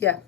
Ya.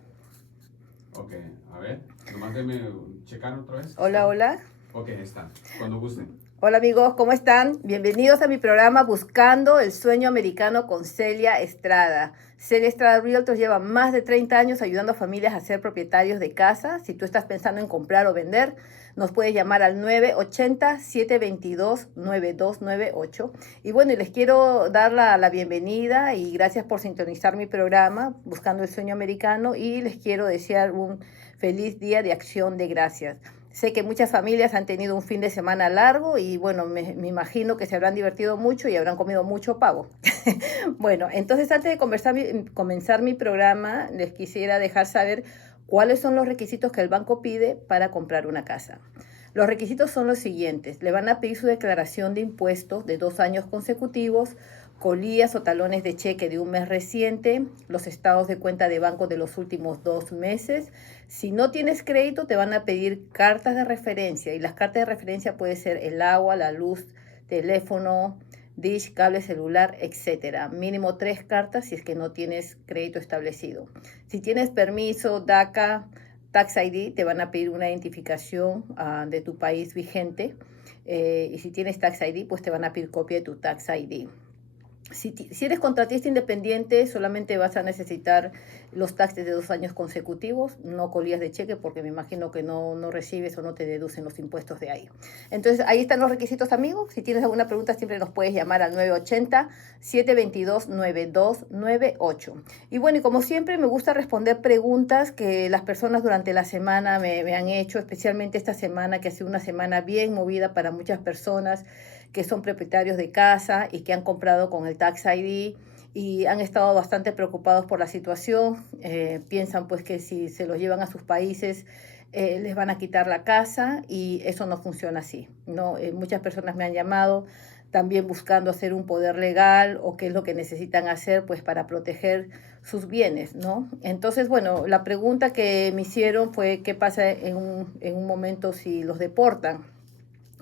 Ok, a ver, nomás déme checar otra vez. Hola, hola. Ok, está, cuando gusten. Hola amigos, ¿cómo están? Bienvenidos a mi programa Buscando el Sueño Americano con Celia Estrada. Celia Estrada Realtors lleva más de 30 años ayudando a familias a ser propietarios de casa. Si tú estás pensando en comprar o vender, nos puedes llamar al 980-722-9298. Y bueno, y les quiero dar la bienvenida y gracias por sintonizar mi programa Buscando el Sueño Americano y les quiero desear un feliz día de acción de gracias. Sé que muchas familias han tenido un fin de semana largo y bueno, me imagino que se habrán divertido mucho y habrán comido mucho pavo. Bueno, entonces antes de comenzar mi programa, les quisiera dejar saber cuáles son los requisitos que el banco pide para comprar una casa. Los requisitos son los siguientes. Le van a pedir su declaración de impuestos de 2 años consecutivos, colillas o talones de cheque de un mes reciente, los estados de cuenta de banco de los últimos 2 meses. Si no tienes crédito, te van a pedir cartas de referencia y las cartas de referencia puede ser el agua, la luz, teléfono, dish, cable celular, etcétera. Mínimo 3 cartas si es que no tienes crédito establecido. Si tienes permiso, DACA, Tax ID, te van a pedir una identificación de tu país vigente. Y si tienes Tax ID, pues te van a pedir copia de tu Tax ID. Si eres contratista independiente, solamente vas a necesitar los taxes de 2 años consecutivos, no colillas de cheque, porque me imagino que no recibes o no te deducen los impuestos de ahí. Entonces, ahí están los requisitos, amigos. Si tienes alguna pregunta, siempre nos puedes llamar al 980-722-9298. Y bueno, y como siempre, me gusta responder preguntas que las personas durante la semana me han hecho, especialmente esta semana, que ha sido una semana bien movida para muchas personas que son propietarios de casa y que han comprado con el Tax ID y han estado bastante preocupados por la situación. Piensan pues que si se los llevan a sus países les van a quitar la casa y eso no funciona así, ¿no? Muchas personas me han llamado también buscando hacer un poder legal o qué es lo que necesitan hacer pues para proteger sus bienes, ¿no? Entonces, bueno, la pregunta que me hicieron fue qué pasa en un momento si los deportan,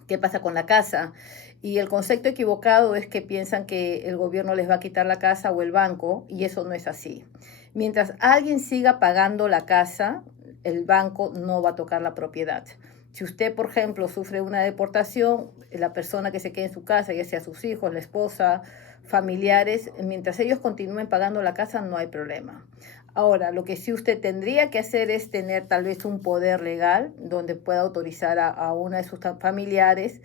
qué pasa con la casa. Y el concepto equivocado es que piensan que el gobierno les va a quitar la casa o el banco, y eso no es así. Mientras alguien siga pagando la casa, el banco no va a tocar la propiedad. Si usted, por ejemplo, sufre una deportación, la persona que se quede en su casa, ya sea sus hijos, la esposa, familiares, mientras ellos continúen pagando la casa, no hay problema. Ahora, lo que sí usted tendría que hacer es tener tal vez un poder legal donde pueda autorizar a una de sus familiares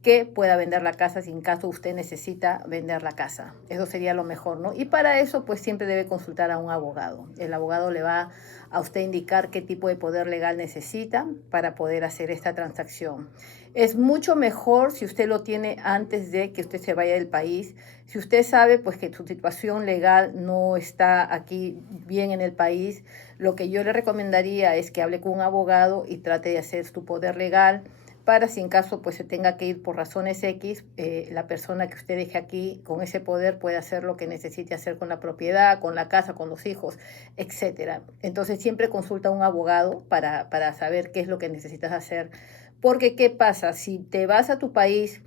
que pueda vender la casa si en caso usted necesita vender la casa. Eso sería lo mejor, ¿no? Y para eso, pues siempre debe consultar a un abogado. El abogado le va a usted indicar qué tipo de poder legal necesita para poder hacer esta transacción. Es mucho mejor si usted lo tiene antes de que usted se vaya del país. Si usted sabe pues que su situación legal no está aquí bien en el país, lo que yo le recomendaría es que hable con un abogado y trate de hacer su poder legal para si en caso pues se tenga que ir por razones X, la persona que usted deje aquí con ese poder puede hacer lo que necesite hacer con la propiedad, con la casa, con los hijos, etcétera. Entonces siempre consulta a un abogado para saber qué es lo que necesitas hacer. Porque ¿qué pasa? Si te vas a tu país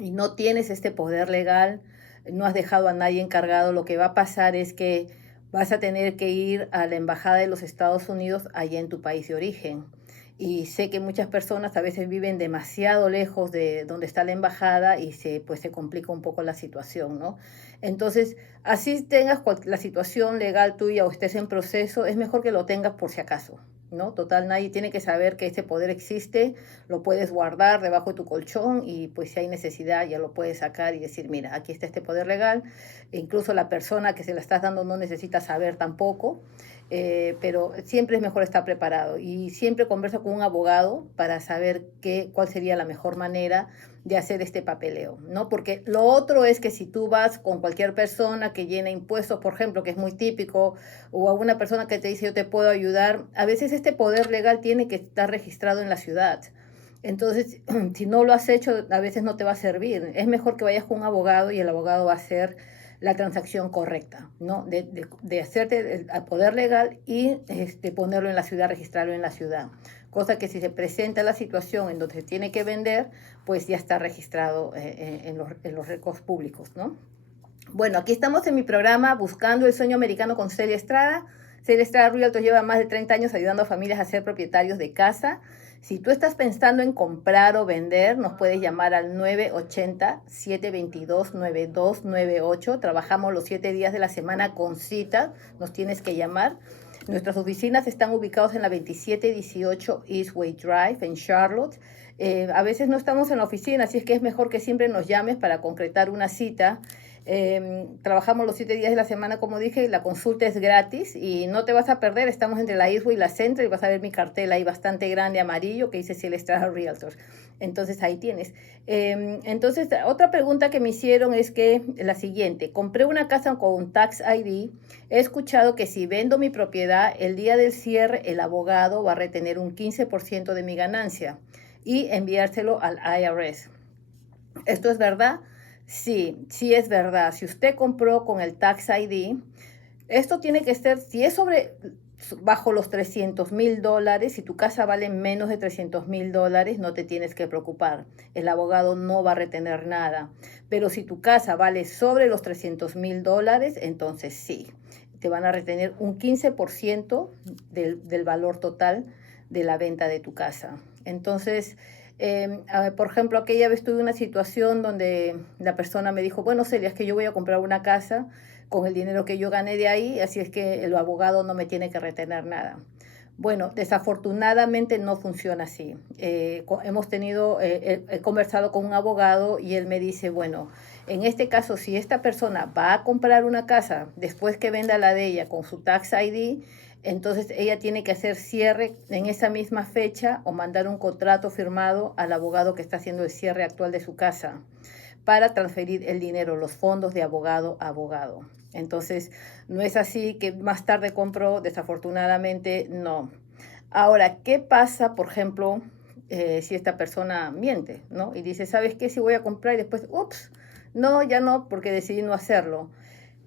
y no tienes este poder legal, no has dejado a nadie encargado, lo que va a pasar es que vas a tener que ir a la embajada de los Estados Unidos allá en tu país de origen. Y sé que muchas personas a veces viven demasiado lejos de donde está la embajada y pues se complica un poco la situación, ¿no? Entonces, así tengas la situación legal tuya o estés en proceso, es mejor que lo tengas por si acaso, ¿no? Total, nadie tiene que saber que ese poder existe, lo puedes guardar debajo de tu colchón y pues si hay necesidad ya lo puedes sacar y decir, mira, aquí está este poder legal. E incluso la persona que se la estás dando no necesita saber tampoco, pero siempre es mejor estar preparado y siempre conversa con un abogado para saber cuál sería la mejor manera de hacer este papeleo, ¿no? Porque lo otro es que si tú vas con cualquier persona que llena impuestos, por ejemplo, que es muy típico, o a una persona que te dice yo te puedo ayudar, a veces este poder legal tiene que estar registrado en la ciudad. Entonces, si no lo has hecho, a veces no te va a servir. Es mejor que vayas con un abogado y el abogado va a hacer la transacción correcta, ¿no? De hacerte el poder legal y ponerlo en la ciudad, registrarlo en la ciudad. Cosa que si se presenta la situación en donde se tiene que vender, pues ya está registrado en los récords públicos, ¿no? Bueno, aquí estamos en mi programa Buscando el Sueño Americano con Celia Estrada. Celestra Realtors lleva más de 30 años ayudando a familias a ser propietarios de casa. Si tú estás pensando en comprar o vender, nos puedes llamar al 980-722-9298. Trabajamos los 7 días de la semana con cita. Nos tienes que llamar. Nuestras oficinas están ubicadas en la 2718 Eastway Drive en Charlotte. A veces no estamos en la oficina, así es que es mejor que siempre nos llames para concretar una cita. Trabajamos los 7 días de la semana, como dije, la consulta es gratis y no te vas a perder. Estamos entre la Eastway y la Central y vas a ver mi cartel ahí bastante grande amarillo que dice Celestra Realtors. Entonces ahí tienes. Entonces otra pregunta que me hicieron es que la siguiente: compré una casa con Tax ID. He escuchado que si vendo mi propiedad el día del cierre, el abogado va a retener un 15% de mi ganancia y enviárselo al IRS. ¿Esto es verdad? Sí, sí es verdad. Si usted compró con el Tax ID, esto tiene que ser, si es bajo los $300,000, si tu casa vale menos de $300,000, no te tienes que preocupar. El abogado no va a retener nada. Pero si tu casa vale sobre los $300,000, entonces sí, te van a retener un 15% del valor total de la venta de tu casa. Entonces, por ejemplo, aquella vez tuve una situación donde la persona me dijo, bueno, Celia, es que yo voy a comprar una casa con el dinero que yo gané de ahí, así es que el abogado no me tiene que retener nada. Bueno, desafortunadamente no funciona así. He conversado con un abogado y él me dice, bueno, en este caso, si esta persona va a comprar una casa después que venda la de ella con su Tax ID, entonces ella tiene que hacer cierre en esa misma fecha o mandar un contrato firmado al abogado que está haciendo el cierre actual de su casa para transferir el dinero, los fondos de abogado a abogado. Entonces, no es así que más tarde compro, desafortunadamente no. Ahora, ¿qué pasa, por ejemplo, si esta persona miente, ¿no? Y dice, ¿sabes qué? Si voy a comprar y después, ups, no, ya no, porque decidí no hacerlo.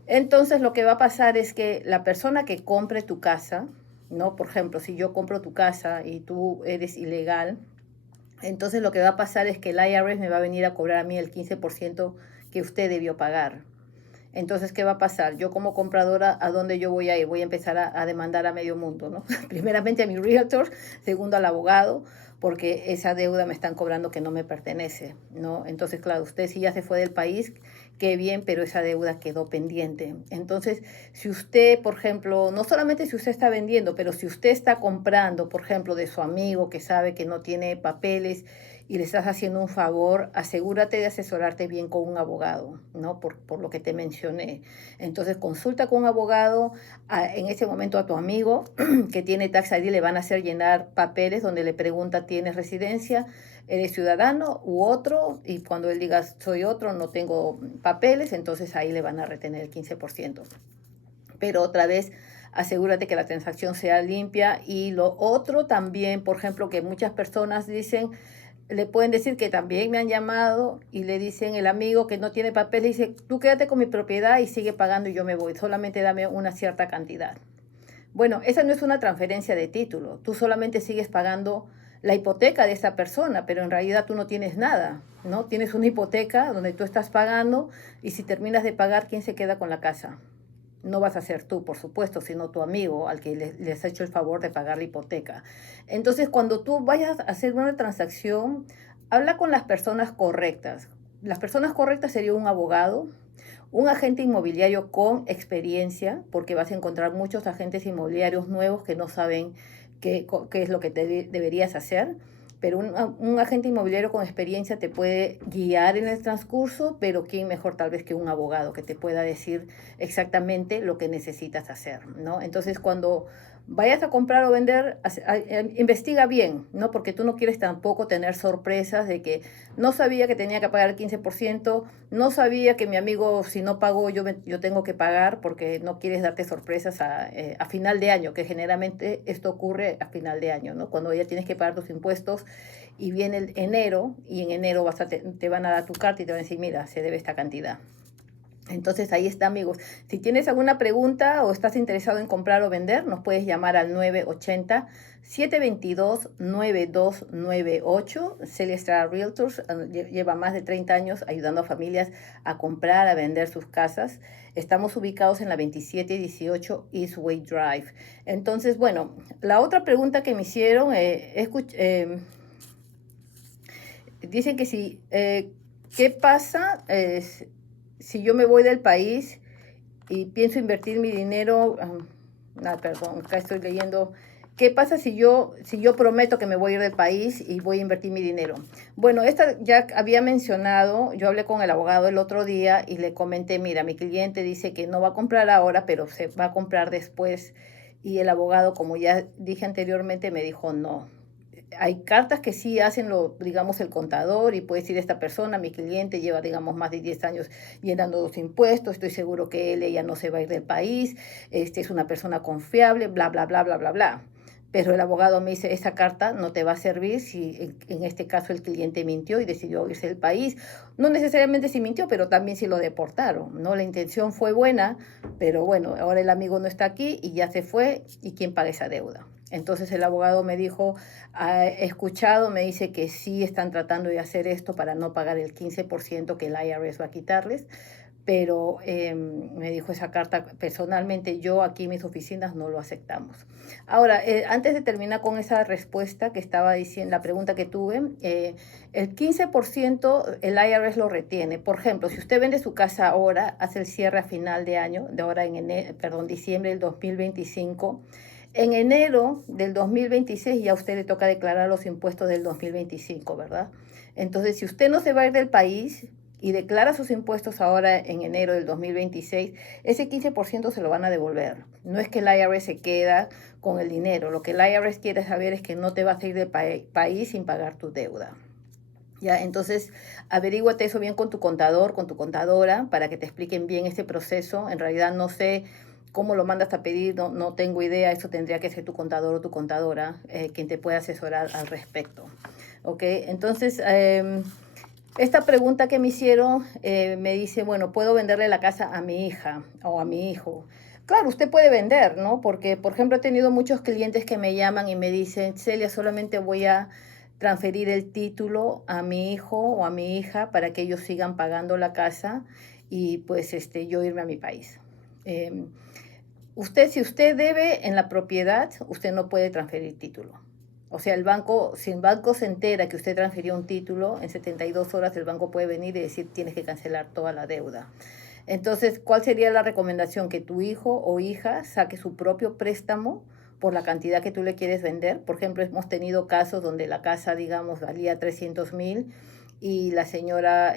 Entonces lo que va a pasar es que la persona que compre tu casa, ¿no? Por ejemplo, si yo compro tu casa y tú eres ilegal, entonces lo que va a pasar es que el IRS me va a venir a cobrar a mí el 15% que usted debió pagar. Entonces, ¿qué va a pasar? Yo como compradora, ¿a dónde yo voy a ir? Voy a empezar a demandar a medio mundo, ¿no? Primeramente a mi realtor, segundo al abogado, porque esa deuda me están cobrando que no me pertenece, ¿no? Entonces, claro, usted si ya se fue del país, qué bien, pero esa deuda quedó pendiente. Entonces, si usted, por ejemplo, no solamente si usted está vendiendo, pero si usted está comprando, por ejemplo, de su amigo que sabe que no tiene papeles y le estás haciendo un favor, asegúrate de asesorarte bien con un abogado, ¿no? Por lo que te mencioné. Entonces, consulta con un abogado, en ese momento a tu amigo que tiene Tax ID le van a hacer llenar papeles donde le pregunta, ¿tienes residencia? ¿Eres ciudadano u otro? Y cuando él diga, soy otro, no tengo papeles, entonces ahí le van a retener el 15%. Pero otra vez, asegúrate que la transacción sea limpia. Y lo otro también, por ejemplo, que muchas personas dicen, le pueden decir que también me han llamado y le dicen el amigo que no tiene papel, le dice, tú quédate con mi propiedad y sigue pagando y yo me voy, solamente dame una cierta cantidad. Bueno, esa no es una transferencia de título, tú solamente sigues pagando la hipoteca de esa persona, pero en realidad tú no tienes nada, ¿no? Tienes una hipoteca donde tú estás pagando y si terminas de pagar, ¿quién se queda con la casa? No vas a ser tú, por supuesto, sino tu amigo al que les ha hecho el favor de pagar la hipoteca. Entonces, cuando tú vayas a hacer una transacción, habla con las personas correctas. Las personas correctas sería un abogado, un agente inmobiliario con experiencia, porque vas a encontrar muchos agentes inmobiliarios nuevos que no saben qué es lo que deberías hacer, pero un agente inmobiliario con experiencia te puede guiar en el transcurso, pero quién mejor tal vez que un abogado que te pueda decir exactamente lo que necesitas hacer, ¿no? Entonces, cuando vayas a comprar o vender, investiga bien, ¿no? Porque tú no quieres tampoco tener sorpresas de que no sabía que tenía que pagar el 15%, no sabía que mi amigo si no pagó yo tengo que pagar, porque no quieres darte sorpresas a final de año, que generalmente esto ocurre a final de año, ¿no? Cuando ya tienes que pagar tus impuestos y viene el enero y en enero te van a dar tu carta y te van a decir, mira, se debe esta cantidad. Entonces ahí está, amigos. Si tienes alguna pregunta o estás interesado en comprar o vender, nos puedes llamar al 980-722-9298. Celia Estrada Realtors lleva más de 30 años ayudando a familias a comprar, a vender sus casas. Estamos ubicados en la 2718 Eastway Drive. Entonces, bueno, la otra pregunta que me hicieron, dicen que si, ¿qué pasa si yo me voy del país y pienso invertir mi dinero? Perdón, acá estoy leyendo. ¿Qué pasa si yo prometo que me voy a ir del país y voy a invertir mi dinero? Bueno, esta ya había mencionado, yo hablé con el abogado el otro día y le comenté, mira, mi cliente dice que no va a comprar ahora, pero se va a comprar después. Y el abogado, como ya dije anteriormente, me dijo no. Hay cartas que sí hacen digamos, el contador y puede decir esta persona, mi cliente lleva, digamos, más de 10 años llenando los impuestos, estoy seguro que ella no se va a ir del país, es una persona confiable, bla, bla, bla, bla, bla, bla. Pero el abogado me dice, esa carta no te va a servir si en este caso el cliente mintió y decidió irse del país. No necesariamente si mintió, pero también si lo deportaron, ¿no? La intención fue buena, pero bueno, ahora el amigo no está aquí y ya se fue, ¿y quién paga esa deuda? Entonces el abogado me dijo, ha escuchado, me dice que sí están tratando de hacer esto para no pagar el 15% que el IRS va a quitarles, pero me dijo esa carta, personalmente yo aquí en mis oficinas no lo aceptamos. Ahora, antes de terminar con esa respuesta que estaba diciendo, la pregunta que tuve, el 15% el IRS lo retiene. Por ejemplo, si usted vende su casa ahora, hace el cierre a final de año, de ahora en diciembre del 2025, en enero del 2026 ya a usted le toca declarar los impuestos del 2025, ¿verdad? Entonces, si usted no se va a ir del país y declara sus impuestos ahora en enero del 2026, ese 15% se lo van a devolver. No es que el IRS se queda con el dinero. Lo que el IRS quiere saber es que no te vas a ir del país sin pagar tu deuda. Ya, entonces averíguate eso bien con tu contador, con tu contadora, para que te expliquen bien este proceso. En realidad no sé cómo lo mandas a pedir, no tengo idea, eso tendría que ser tu contador o tu contadora quien te pueda asesorar al respecto. ¿Ok? Entonces, esta pregunta que me hicieron me dice, bueno, ¿puedo venderle la casa a mi hija o a mi hijo? Claro, usted puede vender, ¿no? Porque, por ejemplo, he tenido muchos clientes que me llaman y me dicen, Celia, solamente voy a transferir el título a mi hijo o a mi hija para que ellos sigan pagando la casa y pues yo irme a mi país. Eh, si usted debe en la propiedad, usted no puede transferir título. O sea, si el banco se entera que usted transfirió un título, en 72 horas el banco puede venir y decir tienes que cancelar toda la deuda. Entonces, ¿cuál sería la recomendación? Que tu hijo o hija saque su propio préstamo por la cantidad que tú le quieres vender. Por ejemplo, hemos tenido casos donde la casa, digamos, valía 300,000 y la señora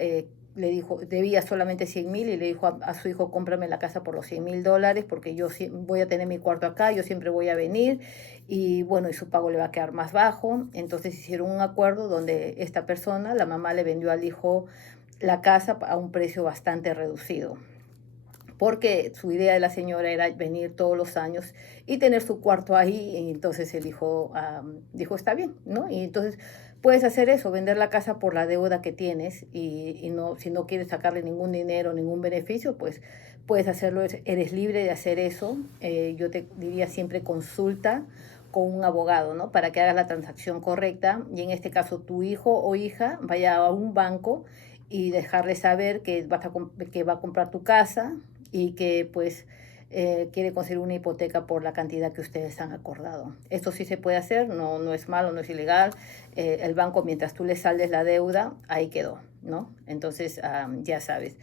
le dijo, debía solamente 100,000 y le dijo a su hijo, cómprame la casa por los $100,000 porque yo voy a tener mi cuarto acá, yo siempre voy a venir y bueno, y su pago le va a quedar más bajo. Entonces hicieron un acuerdo donde esta persona, la mamá le vendió al hijo la casa a un precio bastante reducido porque su idea de la señora era venir todos los años y tener su cuarto ahí, y entonces él dijo, está bien, ¿no? Y entonces puedes hacer eso, vender la casa por la deuda que tienes y no, si no quieres sacarle ningún dinero, ningún beneficio, pues puedes hacerlo, eres libre de hacer eso. Yo te diría siempre consulta con un abogado, ¿no? Para que hagas la transacción correcta y en este caso tu hijo o hija vaya a un banco y dejarle saber que va a comprar tu casa y que pues quiere conseguir una hipoteca por la cantidad que ustedes han acordado. Esto sí se puede hacer, no es malo, no es ilegal. El banco, mientras tú le saldes la deuda, ahí quedó, ¿no? Entonces, ya sabes.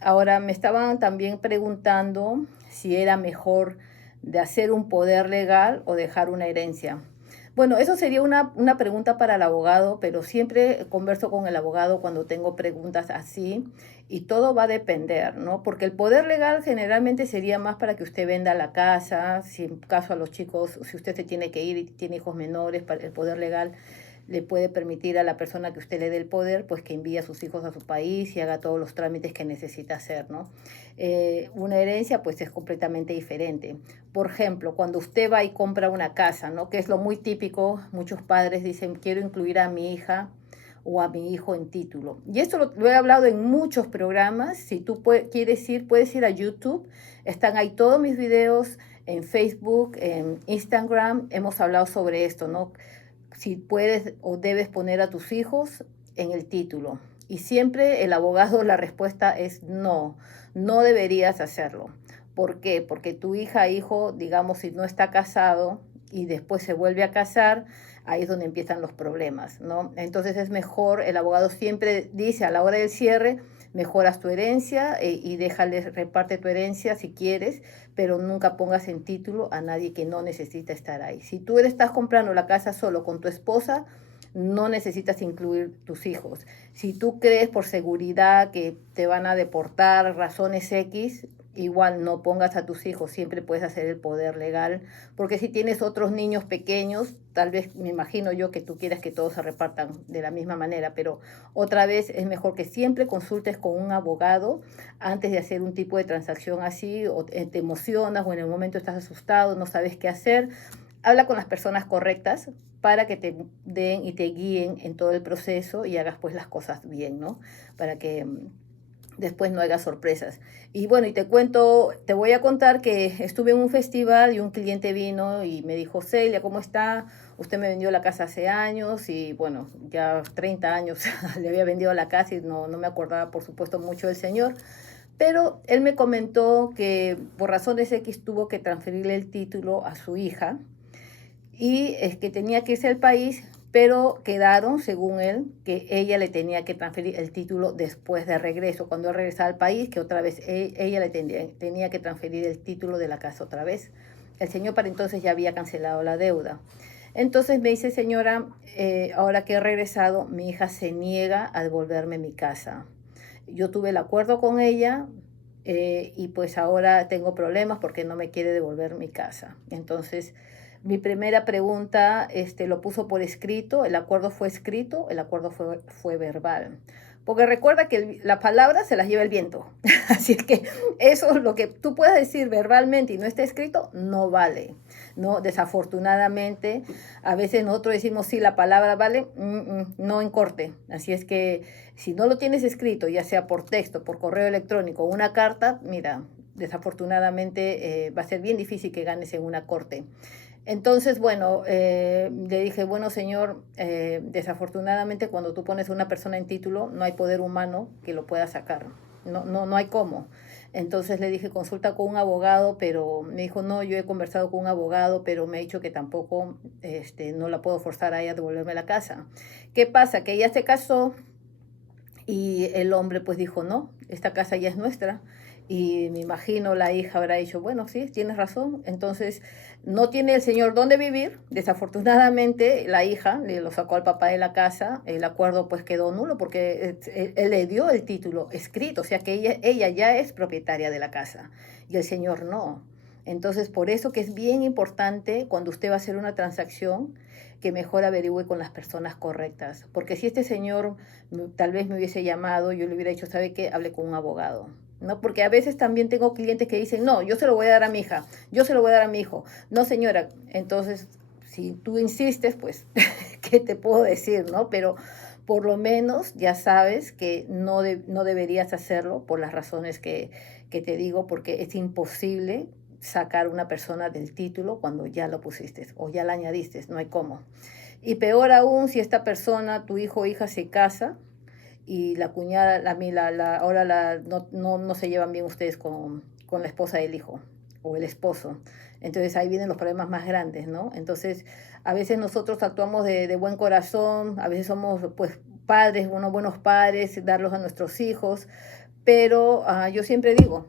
Ahora, me estaban también preguntando si era mejor de hacer un poder legal o dejar una herencia. Bueno, eso sería una pregunta para el abogado, pero siempre converso con el abogado cuando tengo preguntas así y todo va a depender, ¿no? Porque el poder legal generalmente sería más para que usted venda la casa, si en caso a los chicos, si usted se tiene que ir y tiene hijos menores, el poder legal le puede permitir a la persona que usted le dé el poder, pues que envíe a sus hijos a su país y haga todos los trámites que necesita hacer, ¿no? Una herencia, pues es completamente diferente. Por ejemplo, cuando usted va y compra una casa, ¿no? Que es lo muy típico, muchos padres dicen, quiero incluir a mi hija o a mi hijo en título. Y esto lo he hablado en muchos programas. Si tú quieres ir, puedes ir a YouTube. Están ahí todos mis videos en Facebook, en Instagram. Hemos hablado sobre esto, ¿no? Si puedes o debes poner a tus hijos en el título. Y siempre el abogado, la respuesta es no, no deberías hacerlo. ¿Por qué? Porque tu hija, hijo, digamos, si no está casado y después se vuelve a casar, ahí es donde empiezan los problemas, ¿no? Entonces es mejor, el abogado siempre dice a la hora del cierre, mejoras tu herencia y déjale, reparte tu herencia si quieres, pero nunca pongas en título a nadie que no necesita estar ahí. Si tú estás comprando la casa solo con tu esposa, no necesitas incluir tus hijos. Si tú crees por seguridad que te van a deportar, razones X, igual no pongas a tus hijos, siempre puedes hacer el poder legal, porque si tienes otros niños pequeños, tal vez me imagino yo que tú quieras que todos se repartan de la misma manera, pero otra vez es mejor que siempre consultes con un abogado antes de hacer un tipo de transacción así, o te emocionas o en el momento estás asustado, no sabes qué hacer. Habla con las personas correctas para que te den y te guíen en todo el proceso y hagas pues las cosas bien, ¿no? Para que después no haya sorpresas. Y bueno, y te voy a contar que estuve en un festival y un cliente vino y me dijo, Celia, ¿cómo está? Usted me vendió la casa hace años y bueno, ya 30 años le había vendido la casa y no me acordaba, por supuesto, mucho del señor. Pero él me comentó que por razones X tuvo que transferirle el título a su hija y es que tenía que irse al país, pero quedaron, según él, que ella le tenía que transferir el título después de regreso, cuando él regresaba al país, que otra vez ella le tenía que transferir el título de la casa otra vez. El señor para entonces ya había cancelado la deuda. Entonces me dice, señora, ahora que he regresado, mi hija se niega a devolverme mi casa. Yo tuve el acuerdo con ella y pues ahora tengo problemas porque no me quiere devolver mi casa. Entonces, mi primera pregunta lo puso por escrito, el acuerdo fue escrito, el acuerdo fue verbal. Porque recuerda que la palabra se las lleva el viento. Así es que eso es lo que tú puedas decir verbalmente y no está escrito, no vale. No, desafortunadamente, a veces nosotros decimos sí, la palabra vale, no en corte. Así es que si no lo tienes escrito, ya sea por texto, por correo electrónico o una carta, mira, desafortunadamente va a ser bien difícil que ganes en una corte. Entonces, bueno, le dije, bueno, señor, desafortunadamente cuando tú pones a una persona en título, no hay poder humano que lo pueda sacar. No hay cómo. Entonces le dije, consulta con un abogado, pero me dijo, no, yo he conversado con un abogado, pero me ha dicho que tampoco no la puedo forzar a ella a devolverme la casa. ¿Qué pasa? Que ella se casó y el hombre pues dijo, no, esta casa ya es nuestra. Y me imagino la hija habrá dicho, bueno, sí, tienes razón. Entonces, no tiene el señor dónde vivir. Desafortunadamente, la hija le lo sacó al papá de la casa. El acuerdo pues quedó nulo porque él le dio el título escrito. O sea que ella ya es propietaria de la casa y el señor no. Entonces, por eso que es bien importante cuando usted va a hacer una transacción, que mejor averigüe con las personas correctas. Porque si este señor tal vez me hubiese llamado, yo le hubiera dicho, ¿sabe qué? Hable con un abogado. ¿No? Porque a veces también tengo clientes que dicen, no, yo se lo voy a dar a mi hija, yo se lo voy a dar a mi hijo. No, señora, entonces, si tú insistes, pues, ¿qué te puedo decir, no? Pero por lo menos ya sabes que no deberías hacerlo por las razones que te digo, porque es imposible sacar a una persona del título cuando ya lo pusiste o ya la añadiste, no hay cómo. Y peor aún si esta persona, tu hijo o hija se casa y la cuñada, ahora no se llevan bien ustedes con la esposa del hijo o el esposo. Entonces ahí vienen los problemas más grandes, ¿no? Entonces a veces nosotros actuamos de buen corazón, a veces somos pues padres, unos buenos padres, darlos a nuestros hijos, pero yo siempre digo,